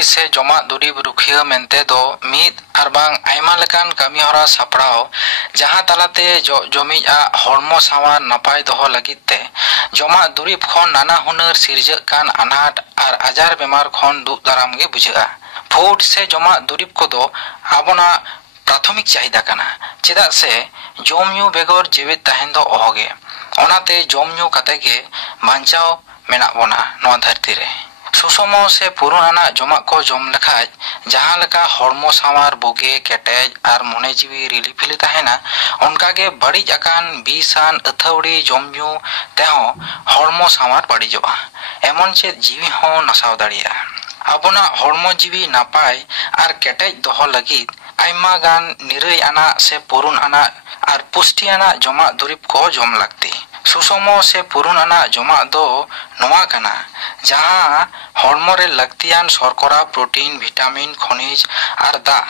ᱫᱟᱨᱤ ᱥᱮ ᱡᱚᱢᱟᱜ ᱫᱩᱨᱤᱵ ᱨᱩᱠᱷᱤᱭᱟᱹ ᱢᱮᱱᱛᱮ ᱫᱚ ᱢᱤᱫ ᱟᱨᱵᱟᱝ ᱟᱭᱢᱟ ᱞᱮᱠᱟᱱ ᱠᱟᱹᱢᱤᱦᱚᱨᱟ ᱥᱟᱯᱲᱟᱣ ᱡᱟᱦᱟᱸ ᱛᱟᱞᱟᱛᱮ ᱡᱚᱢᱤᱡᱼᱟᱜ ᱦᱚᱲᱢᱚ ᱥᱟᱶᱟᱨ ᱱᱟᱯᱟᱭ ᱫᱚᱦᱚ ᱞᱟᱹᱜᱤᱫ ᱛᱮ ᱡᱚᱢᱟᱜ ᱫᱩᱨᱤᱵ ᱠᱷᱚᱱ ᱱᱟᱱᱟ ᱦᱩᱱᱟᱹᱨ ᱥᱤᱨᱡᱟᱹᱜ ᱠᱟᱱ ᱟᱱᱟᱴ ᱟᱨ ᱟᱡᱟᱨ ᱵᱮᱢᱟᱨ ᱠᱷᱚᱱ ᱫᱩᱜ ᱫᱟᱨᱟᱢ ᱜᱮ ᱵᱩᱡᱷᱟᱹᱜᱼᱟ। ᱯᱷᱩᱰ ᱥᱮ ᱡᱚᱢᱟᱜ ᱫᱩᱨᱤᱵ ᱠᱚᱫᱚ ᱟᱵᱚᱱᱟᱜ ᱯᱨᱟᱛᱷᱚᱢᱤᱠ ᱪᱟᱦᱤᱫᱟ ᱠᱟᱱᱟ, ᱪᱮᱫᱟᱜ ᱥᱮ ᱡᱚᱢ ᱧᱩ ᱵᱮᱜᱚᱨ ᱡᱤᱣᱮᱫ ᱛᱟᱦᱮᱱ ᱫᱚ ᱚᱦᱚᱜᱮ। ᱚᱱᱟᱛᱮ ᱡᱚᱢ ᱧᱩ ᱠᱟᱛᱮ ᱜᱮ ᱵᱟᱧᱪᱟᱣ ᱢᱮᱱᱟᱜ ᱵᱚᱱᱟ ᱱᱚᱣᱟ ᱫᱷᱟᱹᱨᱛᱤ ᱨᱮ। ᱥᱩᱥᱚᱢᱚ ᱥᱮ ᱯᱩᱨᱩᱱ ᱟᱱᱟᱜ ᱡᱚᱢᱟᱜ ᱠᱚ ᱡᱚᱢ ᱞᱮᱠᱷᱟᱡ ᱡᱟᱦᱟᱸ ᱞᱮᱠᱟ ᱦᱚᱲᱢᱚ ᱥᱟᱶᱟᱨ ᱵᱩᱜᱤ ᱠᱮᱴᱮᱡ ᱟᱨ ᱢᱚᱱᱮ ᱡᱤᱣᱤ ᱨᱤᱞᱤᱯᱷᱤᱞᱤ ᱛᱟᱦᱮᱱᱟ, ᱚᱱᱠᱟᱜᱮ ᱵᱟᱹᱲᱤᱡ ᱟᱠᱟᱱ ᱵᱤᱥᱟᱱ ᱟᱹᱛᱷᱟᱹᱣᱲᱤ ᱡᱚᱢ ᱧᱩ ᱛᱮᱦᱚᱸ ᱦᱚᱲᱢᱚ ᱥᱟᱶᱟᱨ ᱵᱟᱹᱲᱤᱡᱚᱜᱼᱟ, ᱮᱢᱚᱱ ᱪᱮᱫ ᱡᱤᱣᱤ ᱦᱚᱸ ᱱᱟᱥᱟᱣ ᱫᱟᱲᱮᱭᱟᱜᱼᱟ। ᱟᱵᱚᱱᱟᱜ ᱦᱚᱲᱢᱚ ᱡᱤᱣᱤ ᱱᱟᱯᱟᱭ ᱟᱨ ᱠᱮᱴᱮᱡ ᱫᱚᱦᱚ ᱞᱟᱹᱜᱤᱫ ᱟᱭᱢᱟ ᱜᱟᱱ ᱱᱤᱨᱟᱹᱭ ᱟᱱᱟᱜ ᱥᱮ ᱯᱩᱨᱩᱱ ᱟᱱᱟᱜ ᱟᱨ ᱯᱩᱥᱴᱤ ᱟᱱᱟᱜ ᱡᱚᱢᱟᱜ ᱫᱩᱨᱤᱵ ᱠᱚ ᱡᱚᱢ ᱞᱟᱹᱠᱛᱤ। ᱥᱩᱥᱚᱢᱚ ᱥᱮ ᱯᱩᱨᱩᱱ ᱟᱱᱟᱜ ᱡᱚᱢᱟᱜ ᱫᱚ ᱱᱚᱣᱟ ᱠᱟᱱᱟ ᱡᱟᱦᱟᱸ ᱦᱚᱲᱢᱚ ᱨᱮ ᱞᱟᱹᱠᱛᱤᱭᱟᱱ ᱥᱚᱨᱠᱚᱨᱟ, ᱯᱨᱳᱴᱤᱱ, ᱵᱷᱤᱴᱟᱢᱤᱱ, ᱠᱷᱚᱱᱤᱡ ᱟᱨ ᱫᱟᱜ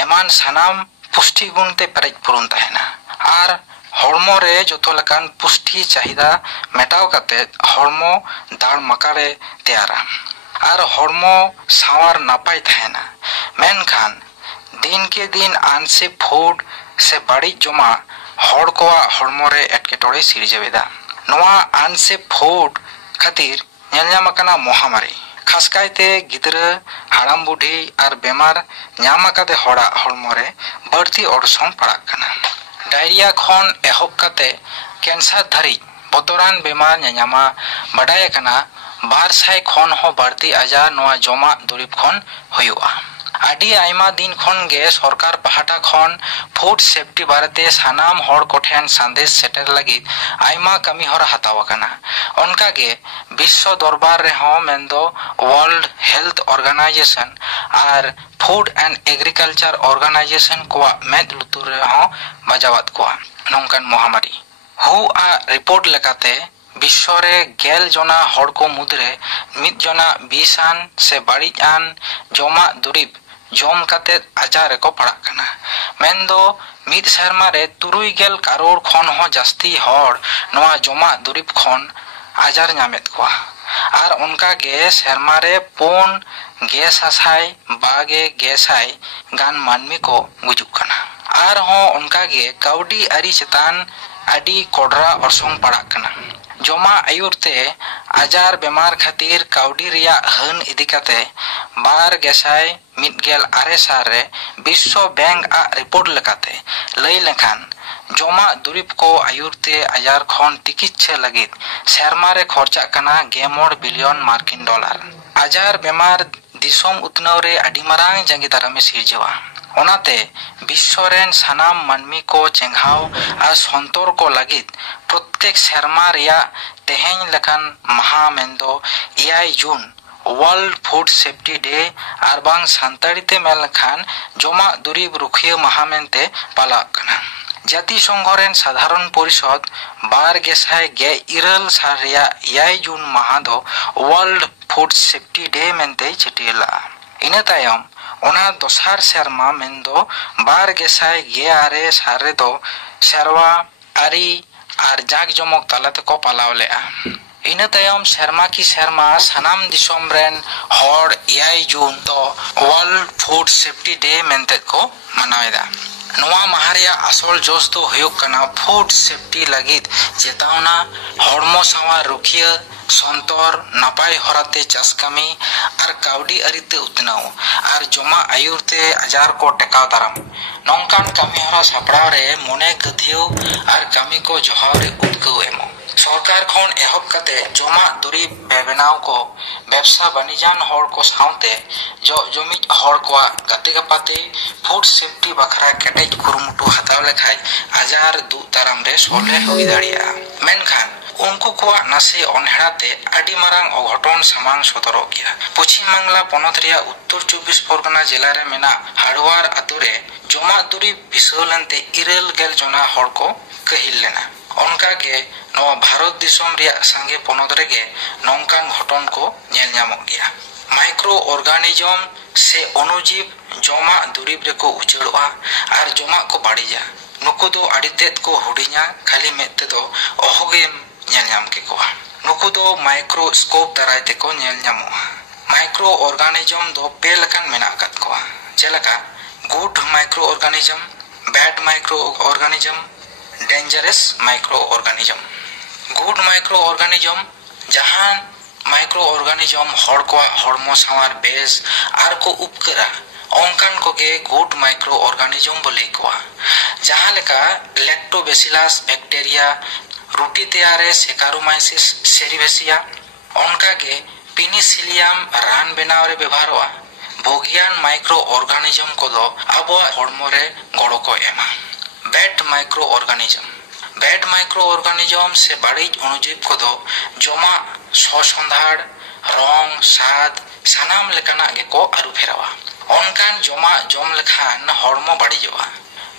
ᱮᱢᱟᱱ ᱥᱟᱱᱟᱢ ᱯᱩᱥᱴᱤ ᱜᱩᱱ ᱛᱮ ᱯᱮᱨᱮᱡ ᱯᱩᱨᱩᱱ ᱛᱟᱦᱮᱱᱟ ᱟᱨ ᱦᱚᱲᱢᱚ ᱨᱮ ᱡᱚᱛᱚ ᱞᱮᱠᱟᱱ ᱯᱩᱥᱴᱤ ᱪᱟᱦᱤᱫᱟ ᱢᱮᱴᱟᱣ ᱠᱟᱛᱮ ᱦᱚᱲᱢᱚ ᱫᱟᱲ ᱢᱟᱠᱟᱲᱮ ᱛᱮᱭᱟᱨᱟ ᱟᱨ ᱦᱚᱲᱢᱚ ᱥᱟᱶᱟᱨ ᱱᱟᱯᱟᱭ ᱛᱟᱦᱮᱱᱟ। ᱢᱮᱱᱠᱷᱟᱱ ᱫᱤᱱᱠᱮ ᱫᱤᱱ আনসেফ ফুড ᱥᱮ ᱵᱟᱹᱲᱤᱡ ᱡᱚᱢᱟᱜ ᱦᱚᱲ ᱠᱚᱣᱟᱜ ᱦᱚᱲᱢᱚ ᱨᱮ ᱮᱴᱠᱮᱴᱚᱬᱮ ᱥᱤᱨᱡᱟᱹᱣᱮᱫᱟ। ᱱᱚᱣᱟ আনসেফ ফুড ᱠᱷᱟᱹᱛᱤᱨ ᱧᱮᱞ ᱧᱟᱢ ᱟᱠᱟᱱᱟ ᱢᱚᱦᱟᱢᱟᱨᱤ, ᱠᱷᱟᱥ ᱠᱟᱭᱛᱮ ᱜᱤᱫᱽᱨᱟᱹ, ᱦᱟᱲᱟᱢ ᱵᱩᱰᱷᱤ ᱟᱨ ᱵᱮᱢᱟᱨ ᱧᱟᱢ ᱟᱠᱟᱫᱮ ᱦᱚᱲᱟᱜ ᱦᱚᱲᱢᱚ ᱨᱮ ᱵᱟᱹᱲᱛᱤ ᱚᱨᱥᱚᱝ ᱯᱟᱲᱟᱜ ᱠᱟᱱᱟ। ᱰᱟᱭᱨᱤᱭᱟ ᱠᱷᱚᱱ ᱮᱦᱚᱵ ᱠᱟᱛᱮ ᱠᱮᱱᱥᱟᱨ ᱫᱷᱟᱹᱨᱤᱡ ᱵᱚᱛᱚᱨᱟᱱ ᱵᱮᱢᱟᱨ ᱧᱟᱧᱟᱢᱟ। ᱵᱟᱰᱟᱭ ᱟᱠᱟᱱᱟ 200 ᱠᱷᱚᱱ ᱦᱚᱸ ᱵᱟᱹᱲᱛᱤ ᱟᱡᱟᱨ ᱱᱚᱣᱟ ᱡᱚᱢᱟᱜ ᱫᱩᱨᱤᱵ ᱠᱷᱚᱱ ᱦᱩᱭᱩᱜᱼᱟ। ᱟᱹᱰᱤ ᱟᱭᱢᱟ ᱫᱤᱱ ᱠᱷᱚᱱ ᱜᱮ ᱥᱚᱨᱠᱟর ᱯᱟᱦᱴᱟ ᱠᱷᱚᱱ ᱯᱷᱩᱰ ᱥᱮᱯᱴᱤ ᱵᱟᱨᱮᱛᱮ ᱥᱟᱱᱟᱢ ᱦᱚᱲ ᱠᱚᱴᱷᱮᱱ ᱥᱟᱸᱫᱮᱥ ᱥᱮᱴᱮᱨ ᱞᱟᱹᱜᱤᱫ ᱟᱭᱢᱟ ᱠᱟᱹᱢᱤ ᱦᱚᱨᱟ ᱦᱟᱛᱟᱣ ᱟᱠᱟᱱᱟ। ᱚᱱᱠᱟᱜᱮ ᱵᱤᱥᱥᱚ ᱫᱚᱨᱵᱟᱨ ᱨᱮᱦᱚᱸ ᱢᱮᱱᱫᱚ ᱳᱣᱟᱨᱞᱰ ᱦᱮᱞᱛᱷ ᱚᱨᱜᱟᱱᱟᱭᱡᱮᱥᱚᱱ ᱟᱨ ᱯᱷᱩᱰ ᱮন্ড ᱮᱜᱽᱨᱤᱠᱟᱞচার ᱚᱨᱜᱟᱱᱟᱭᱡᱮᱥᱚᱱ ᱠᱚᱣᱟᱜ ᱢᱮᱫ ᱞᱩᱛᱩᱨ ᱨᱮᱦᱚᱸ ᱵᱟᱡᱟᱣᱟᱫ ᱠᱚᱣᱟ ᱱᱚᱝᱠᱟᱱ ᱢᱚᱦᱟᱢᱟᱨᱤ। ᱦᱩ ᱟᱜ ᱨᱤᱯᱳর্ট লেখাতে বিশ্ব রে 10 জনা হড় কো মুদ্রে 1 জনা বিশান সে বাড়িজ আন জমা দুরিব জম কাতে আজার রেকো পাড়াᱜ ᱠᱟᱱᱟ। ᱢᱮᱱᱫᱚ ᱢᱤᱫ ᱥᱮᱨᱢᱟ ᱨᱮ 30 ᱠᱟᱨᱳᱲ ᱠᱷᱚᱱ ᱦᱚᱸ ᱡᱟᱹᱥᱛᱤ ᱦᱚᱲ ᱱᱚᱣᱟ ᱡᱚᱢᱟᱜ ᱫᱩᱨᱤᱵ ᱠᱷᱚᱱ ᱟᱡᱟᱨ ᱧᱟᱢᱮᱫ ᱠᱚᱣᱟ ᱟᱨ ᱚᱱᱠᱟᱜᱮ ᱥᱮᱨᱢᱟ ᱨᱮ 4,000,000 ᱜᱟᱱ ᱢᱟᱹᱱᱢᱤ ᱠᱚ ᱜᱩᱡᱩᱜ ᱠᱟᱱᱟ। ᱟᱨᱦᱚᱸ ᱚᱱᱠᱟᱜᱮ ᱠᱟᱹᱣᱰᱤ ᱟᱹᱨᱤ ᱪᱮᱛᱟᱱ ᱟᱹᱰᱤ ᱠᱚᱰᱨᱟ ᱚᱨᱥᱚᱝ ᱯᱟᱲᱟᱜ ᱠᱟᱱᱟ। ᱡᱚᱢᱟᱜ ᱟᱭᱩᱨᱛᱮ ᱟᱡᱟᱨ ᱵᱮᱢᱟᱨ ᱠᱷᱟᱹᱛᱤᱨ ᱠᱟᱹᱣᱰᱤ ᱨᱮᱭᱟᱜ ᱦᱟᱹᱱ ᱤᱫᱤ ᱠᱟᱛᱮ 2016 ᱥᱟᱞ ᱨᱮ ᱵᱤᱥᱥᱚ ᱵᱮᱝᱠ ᱟᱜ ᱨᱤᱯᱳর্ট ᱞᱮᱠᱟᱛᱮ ᱞᱟᱹᱭ ᱞᱮᱠᱷᱟᱱ ᱡᱚᱢᱟᱜ ᱫᱩᱨᱤᱵ ᱠᱚ ᱟᱭᱩᱨᱛᱮ ᱟᱡᱟᱨ ᱠᱷᱚᱱ ᱛᱤᱠᱤᱪᱪᱷᱟ ᱞᱟᱹᱜᱤᱫ ᱥᱮᱨᱢᱟ ᱨᱮ ᱠᱷᱚᱨᱪᱟᱜ ᱠᱟᱱᱟ 11 ᱵᱤᱞᱤᱭᱚᱱ ᱢᱟᱨᱠᱤᱱ ᱰᱚᱞᱟᱨ। ᱟᱡᱟᱨ ᱵᱮᱢᱟᱨ ᱫᱤᱥᱚᱢ ᱩᱛᱱᱟᱹᱣ ᱨᱮ ᱟᱹᱰᱤ ᱢᱟᱨᱟᱝ ᱡᱟᱸᱜᱮ ᱫᱟᱨᱟᱢᱮ ᱥᱤᱨᱡᱟᱹᱣᱟ। ᱚᱱᱟᱛᱮ ᱵᱤᱥᱥᱚ ᱨᱮᱱ ᱥᱟᱱᱟᱢ ᱢᱟᱹᱱᱢᱤ ᱠᱚ ᱪᱮᱸघᱟᱣ ᱟᱨ ᱥᱚᱱᱛᱚᱨ ᱠᱚ ᱞᱟᱹᱜᱤᱫ ᱯᱨᱚᱛᱛᱮᱠ ᱥᱮᱨᱢᱟ ᱨᱮᱭᱟᱜ ᱛᱮᱦᱮᱧ ᱞᱮᱠᱟᱱ ᱢᱟᱦᱟ ᱢᱮᱱᱫᱚ 9 ᱡᱩᱱ ওয়ার্ল্ড ফুড সেফটি ডে আর বাং সান্তাড়িতে মেল লেᱠᱷᱟᱱ জমᱟᱜ ᱫᱩᱨᱤᱵ ᱨᱩᱠᱷᱤᱭᱟᱹ ᱢᱟᱦᱟ ᱢᱮᱱᱛᱮ ᱯᱟᱞᱟᱜ ᱠᱟᱱᱟ। ᱡᱟᱹᱛᱤᱥᱚᱝঘ ᱨᱮᱱ ᱥᱟᱫᱷᱟᱨᱚᱱ ᱯᱚᱨᱤᱥᱚᱫ 2013 ᱥᱟᱞ ᱨᱮᱭᱟᱜ 9 ᱡᱩᱱ ᱢᱟᱦᱟ ᱫᱚ ওয়ার্ল্ড ফুড সেফটি ডে ᱢᱮᱱᱛᱮ ᱪᱷᱟᱹᱴᱭᱟᱹᱨ ᱞᱟᱜᱼᱟ। ᱤᱱᱟᱹ ᱛᱟᱭᱚᱢ ᱚᱱᱟ ᱫᱚᱥᱟᱨ ᱥᱮᱨᱢᱟ ᱢᱮᱱᱫᱚ 2016 ᱥᱟᱞ ᱨᱮᱫᱚ ᱥᱮᱨᱣᱟ ᱟᱹᱨᱤ ᱟᱨ ᱡᱟᱸᱠ ᱡᱚᱢᱚᱠ ᱛᱟᱞᱟ ᱛᱮᱠᱚ ᱯᱟᱞᱟᱣ ᱞᱮᱜᱼᱟ। ᱤᱱᱟᱹ ᱛᱟᱭᱚᱢ ᱥᱮᱨᱢᱟ ᱠᱤ ᱥᱮᱨᱢᱟ ᱥᱟᱱᱟᱢ ᱫᱤᱥᱚᱢ ᱨᱮᱱ ᱦᱚᱲ 9 ᱡᱩᱱ ᱫᱚ ওয়ার্ল্ড ফুড সেফটি ডে ᱢᱮᱱᱛᱮ ᱠᱚ ᱢᱟᱱᱟᱣᱮᱫᱟ। ᱱᱚᱣᱟ ᱢᱟᱦᱟ ᱨᱮᱭᱟᱜ ᱟᱥᱚᱞ ᱡᱚᱥ ᱫᱚ ᱦᱩᱭᱩᱜ ᱠᱟᱱᱟ ᱯᱷᱩᱰ ᱥᱮᱯᱴᱤ ᱞᱟᱹᱜᱤᱫ ᱪᱮᱛᱟᱣᱱᱟ, ᱦᱚᱲᱢᱚ ᱥᱟᱶᱟᱨ ᱨᱩᱠᱷᱤᱭᱟᱹ, ᱥᱚᱱᱛᱚᱨ, ᱱᱟᱯᱟᱭ ᱦᱚᱨᱟᱛᱮ ᱪᱟᱥ ᱠᱟᱹᱢᱤ ᱟᱨ ᱠᱟᱹᱣᱰᱤ ᱟᱹᱨᱤᱛᱮ ᱩᱛᱱᱟᱹᱣ ᱟᱨ ᱡᱚᱢᱟᱜ ᱟᱭᱩᱨᱛᱮ ᱟᱡᱟᱨ ᱠᱚ ᱴᱮᱠᱟᱣ ᱫᱟᱨᱟᱢ। ᱱᱚᱝᱠᱟᱱ ᱠᱟᱹᱢᱤᱦᱚᱨᱟ ᱥᱟᱯᱲᱟᱣ ᱨᱮ ᱢᱚᱱᱮ ᱜᱟᱹᱛᱷᱤᱭᱟᱹᱣ ᱟᱨ ᱠᱟᱹᱢᱤ ᱠᱚ ᱡᱚᱦᱟᱣ ᱨᱮ ᱩᱫᱽᱜᱟᱹᱣ ᱮᱢᱚᱜ। সরকার খন এহব কাতে জমা দুরিব বেবেনাও কো ব্যবসা বাণিজ্যান হড় কো সাউতে জমিজ হড় কোয়া গাতে গাপাতে ফুড সেফটি বাখরা কেটেজ কুরুমুটু হাতাও লেখাই আজার দু তারাম রে সলে হুই দাড়িয়া মেনখান उनको को नासे अनहेड़ाते आदि मारांग अघटन सामांग सदरक गया। पश्चिम बांगला पनत रिया उत्तर 24 परगना जिला रे मेना हाड़वार आतुरे जमा दुरी बिसौलनते 9 जना हड़ को कहिल लेना। उनकागे नवा भारत दिसम रिया संगे पनत रेगे नौकान घटन को नेल ᱧᱟᱢᱚᱜ गया। माइक्रो ऑर्गेनिज्म से अणुजीव जमा दुरीब रेको उचड़ोआ और जमा को बाड़िजा नुकु दो आड़ितेत को हुडिया खाली मेते दो ओहोगे ᱧᱮᱞ ᱧᱟᱢ ᱠᱮᱠᱚᱣᱟ। ᱱᱩᱠᱩ ᱫᱚ ᱢᱟᱭᱠᱨᱳᱥᱠᱳᱯ ᱫᱟᱨᱟᱭ ᱛᱮᱠᱚ ᱧᱮᱞ ᱧᱟᱢᱚᱜᱼᱟ। माइक्रो ऑर्गेनिज्म दो पे लकान मेना आकाद कोआ जेलका good microorganism bad microorganism dangerous microorganism good microorganism जहां माइक्रो ऑर्गेनिज्म हड़ को हड़मो सावार बेस आर को उपकरा onkan koge good microorganism bole koa jaha leka lactobacillus bacteria rutitiare saccharomyces cerevisiae onka ge penicillium ran benawre bebharoa bogian microorganism kodo abo hormore goro ko ema bad microorganism se badij অনুজীব kodo joma সসন্ধার রং স্বাদ সানাম লেকানা গে ko aru pherawa onkan joma jom lekhan hormo badijoa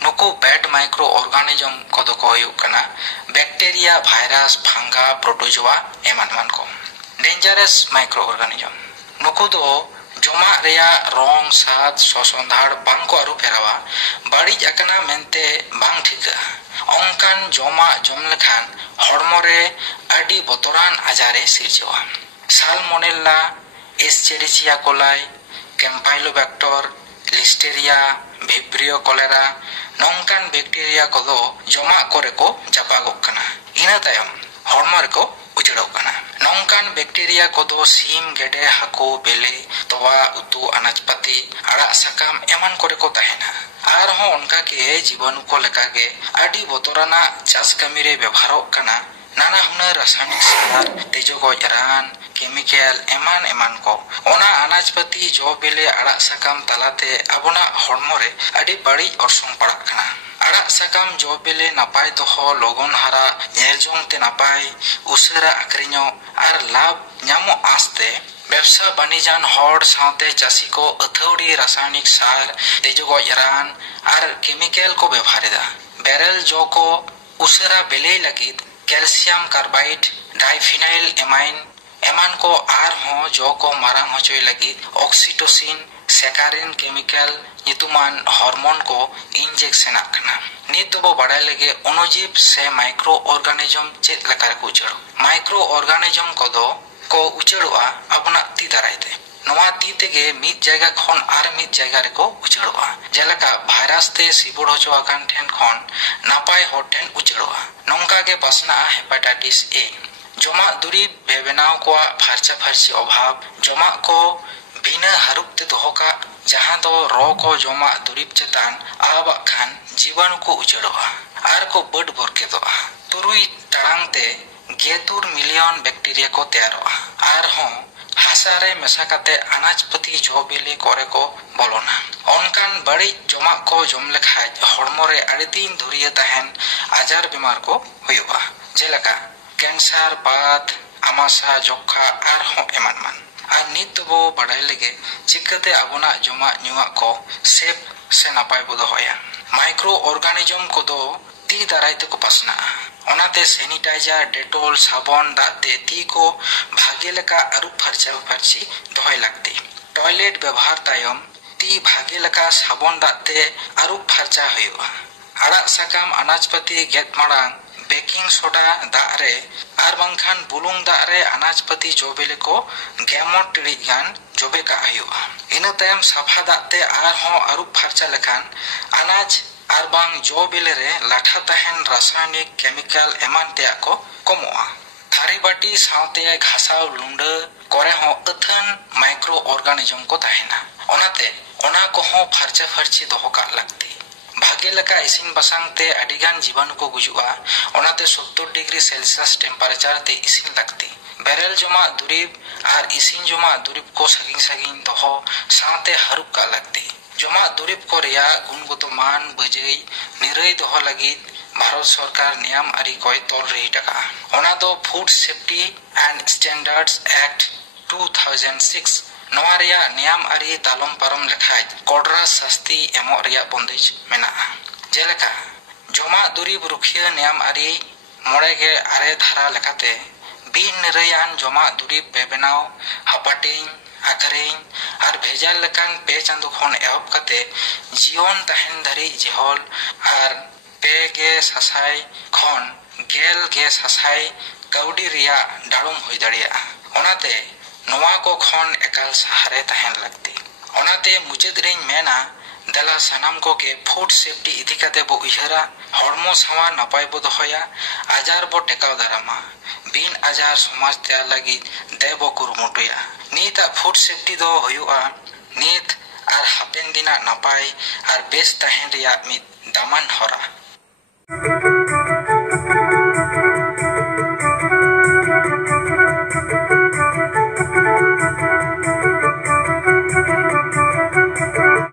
nuku bad micro organism kodo ko huyuk kana bacteria virus fungi protozoa eman ko dangerous microorganism nuku do joma reya rong sad sosondhar bang ko aru pherawa badij akana mente bang thika onkan joma jom lekhan hormo re adi botoran ajare sirjoa salmonella escherichia coli Campylobacter, Listeria, Vibrio cholera, nongkan bacteria kodo joma kore ko japagok kana. Ina tayom hormor ko ujadok kana. Nongkan bacteria kodo sim gede haku bele towa utu anajpati arak sakam eman kore ko tahena. Arho onka ke jibanu ko lekage adi botorana chas kamire bebharok kana. Nana hunar rasayanik sar tejo ko jaran chemical eman ko ona anajpati jo bele arak sakam talate abona hormore adi bari orsong parak kana arak sakam jo bele napai doho logon hara nyerjong te napai usara akrinyo ar lab nyamo aste ব্যবসা বাণিজ্যান হড় সাথে চাষি কো অথৌড়ি রাসায়নিক সার তেজগো জারান আর chemical কো ব্যবহারেদা barrel জো কো উসরা বেলে লাগিদ calcium carbide diphenyl amine eman ko arho jo ko marang hochoi lagi oxytocin saccharin chemical nyituman hormone ko injection akana nit bo badai lege onojib se microorganism chet lakar ko ucharo microorganism kodo ko ucharoa abuna ti daraite noa ti tege mid jayga khon ar mid jayga re ko ucharoa jelaka virus te sibur hocho akan ten khon napai hoten ucharoa nongka ge pasna hepatitis A joma durib bebenau ko pharcha pharchi obhab joma ko bina harup te dohoka jahan do ro ko joma durib chetan aba khan jibanu ko ujaroa ar ko bad borke doa turui tarang te getur million bacteria ko tearoa ar ho hasare mesakate anajpati jobile kore ko bolona onkan bari joma ko jom lekhaj hormore adidin dhuriya tahen ajar bimar ko huyuba jelaka cancer बात आमाशा जखा are हो एमान are नित बो बड़ाई लगे चिकते अबोना जमा नुआ को सेफ से नापाय बो दोया माइक्रो ऑर्गेनिज्म को दो ती दाराइते को पसना ओनाते सैनिटाइजर डेटोल साबन दाते ती को भागे लका अरु फरची दोय लगती टॉयलेट व्यवहार तायम ती भागे लका साबन दाते अरु फरचा होयुआ आड़ा साकाम अनाजपति गेट मारांग बेकिंग सोडा दारे आर बंखान बुलुंग दारे अनाजपति जोबेले को गेमोट टिड़िगान जोबे का आयुआ इन तयम साफा दाते आर हो अरुप फरचा लेखान अनाज आर बांग जोबेले रे लाठा तहन रासायनिक केमिकल एमान ते को कमोआ थारी बाटी साउते घासाव लुंड करे हो अथन माइक्रो ऑर्गेनिज्म को तहना ओनाते ओना को हो फरचा फरची दोहो का लगती भागे लका इसिन बसांग ते अडिगान जीवाणु को गुजुआ ओनाते 70 डिग्री सेल्सियस टेम्परेचर ते इसिन लगती बैरल जमा दुरीब आर इसिन जमा दुरीब को सगिंग सगिंग दोहो साथे हरुप का लगती जमा दुरीब को रिया गुणगत मान बजई निरई दोहो लगी भारत सरकार नियम आरी कोई तोल रही टका ओना दो food safety and standards act 2006 नवा रिया नियम आरी तालम परम लेखाय कोडरा सस्ती एमो रिया बंदेज मेना जेलका जमा दुरीब रुखिया नियम आरी मोड़े के आरे धारा लेखाते बिन निरयान जमा दुरीब बेबेनाव हापाटिंग आखरिंग आर भेजाल लेकान पे चांदो खन एहब कते जीवन तहन धरी जेहल आर पे गे ससाई खन गेल गे ससाई काउडी रिया डालुम होई दाड़िया ओनाते नोवा को खन एकाल सहारे तहन लगती ओनाते मुचाद रेन मेना दला सनाम को के फूड सेफ्टी इदी काते बो उयहरा हड़मो सावा नपाय बो दोहया आजार बो टेकाव दारामा बिन आजार समाज ते लगी देबो कुरुमुटुया नीता फूड सेफ्टी दो हुयुआ नीत आर हापेन दिना नपाय आर बेस तहन रिया मिद दामान हरा